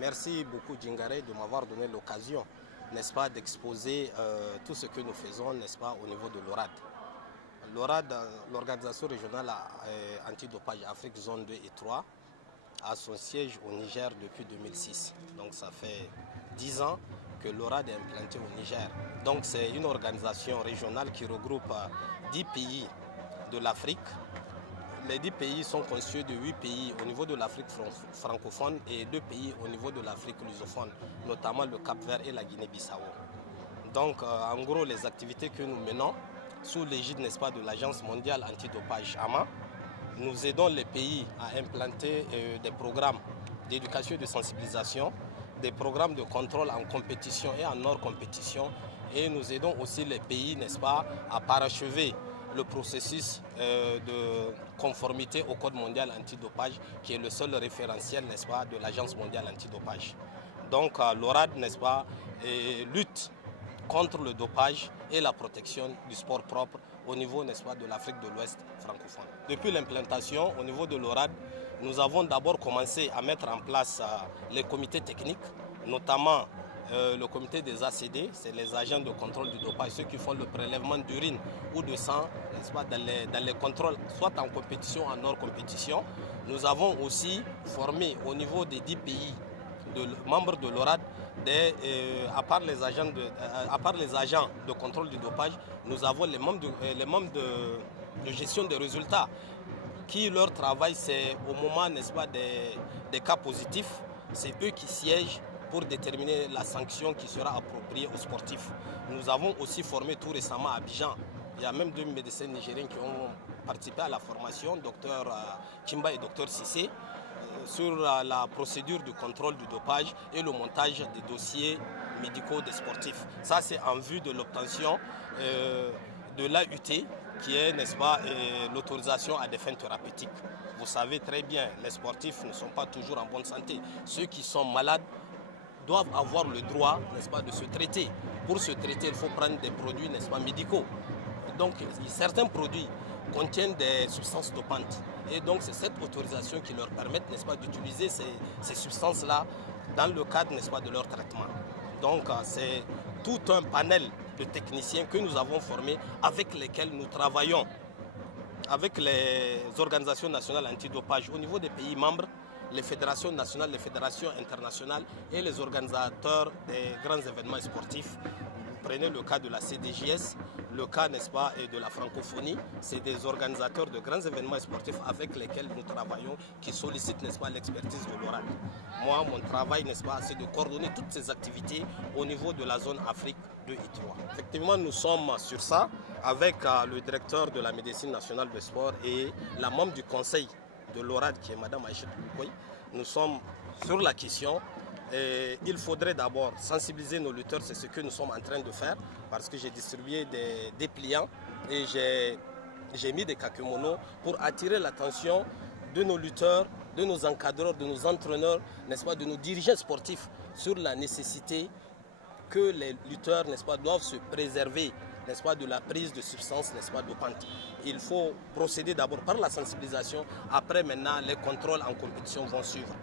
Merci beaucoup Djingare de m'avoir donné l'occasion, n'est-ce pas, d'exposer tout ce que nous faisons, n'est-ce pas, au niveau de l'ORAD. L'ORAD, l'organisation régionale antidopage Afrique zone 2 et 3, a son siège au Niger depuis 2006. Donc ça fait 10 ans que l'ORAD est implanté au Niger. Donc c'est une organisation régionale qui regroupe 10 pays de l'Afrique. Les 10 pays sont constitués de 8 pays au niveau de l'Afrique francophone et 2 pays au niveau de l'Afrique lusophone, notamment le Cap-Vert et la Guinée-Bissau. Donc en gros, les activités que nous menons sous l'égide, n'est-ce pas, de l'Agence mondiale antidopage AMA, nous aidons les pays à implanter des programmes d'éducation et de sensibilisation, des programmes de contrôle en compétition et en hors compétition, et nous aidons aussi les pays, n'est-ce pas, à parachever le processus de conformité au Code mondial antidopage, qui est le seul référentiel, n'est-ce pas, de l'Agence mondiale antidopage. Donc l'ORAD, n'est-ce pas, lutte contre le dopage et la protection du sport propre au niveau, n'est-ce pas, de l'Afrique de l'Ouest francophone. Depuis l'implantation au niveau de l'ORAD, nous avons d'abord commencé à mettre en place les comités techniques, notamment le comité des ACD, c'est les agents de contrôle du dopage, ceux qui font le prélèvement d'urine ou de sang, n'est-ce pas, dans les contrôles, soit en compétition, en hors compétition. Nous avons aussi formé au niveau des 10 pays membres de l'ORAD, à part les agents de contrôle du dopage, nous avons les membres de gestion des résultats, qui leur travail, c'est au moment, n'est-ce pas, des cas positifs, c'est eux qui siègent pour déterminer la sanction qui sera appropriée aux sportifs. Nous avons aussi formé tout récemment à Abidjan. Il y a même 2 médecins nigériens qui ont participé à la formation, Dr Kimba et Dr Sissé, sur la procédure du contrôle du dopage et le montage des dossiers médicaux des sportifs. Ça, c'est en vue de l'obtention de l'AUT, qui est, n'est-ce pas, l'autorisation à des fins thérapeutiques. Vous savez très bien, les sportifs ne sont pas toujours en bonne santé. Ceux qui sont malades doivent avoir le droit, n'est-ce pas, de se traiter. Pour se traiter, il faut prendre des produits, n'est-ce pas, médicaux. Donc, certains produits contiennent des substances dopantes. Et donc, c'est cette autorisation qui leur permet, n'est-ce pas, d'utiliser ces substances-là dans le cadre, n'est-ce pas, de leur traitement. Donc, c'est tout un panel de techniciens que nous avons formés, avec lesquels nous travaillons avec les organisations nationales antidopage au niveau des pays membres, les fédérations nationales, les fédérations internationales et les organisateurs des grands événements sportifs. Vous prenez le cas de la CDJS, le cas, n'est-ce pas, et de la francophonie. C'est des organisateurs de grands événements sportifs avec lesquels nous travaillons, qui sollicitent, n'est-ce pas, l'expertise de l'ORAD. Moi, mon travail, n'est-ce pas, c'est de coordonner toutes ces activités au niveau de la zone Afrique 2 et 3. Effectivement, nous sommes sur ça avec le directeur de la médecine nationale de sport et la membre du conseil de l'ORAD, qui est Mme Aïcha Touloukoy. Nous sommes sur la question. Et il faudrait d'abord sensibiliser nos lutteurs, c'est ce que nous sommes en train de faire, parce que j'ai distribué des dépliants et j'ai mis des kakémonos pour attirer l'attention de nos lutteurs, de nos encadreurs, de nos entraîneurs, n'est-ce pas, de nos dirigeants sportifs sur la nécessité que les lutteurs, n'est-ce pas, doivent se préserver, n'est-ce pas, de la prise de substances, n'est-ce pas, dopantes. Il faut procéder d'abord par la sensibilisation, après maintenant les contrôles en compétition vont suivre.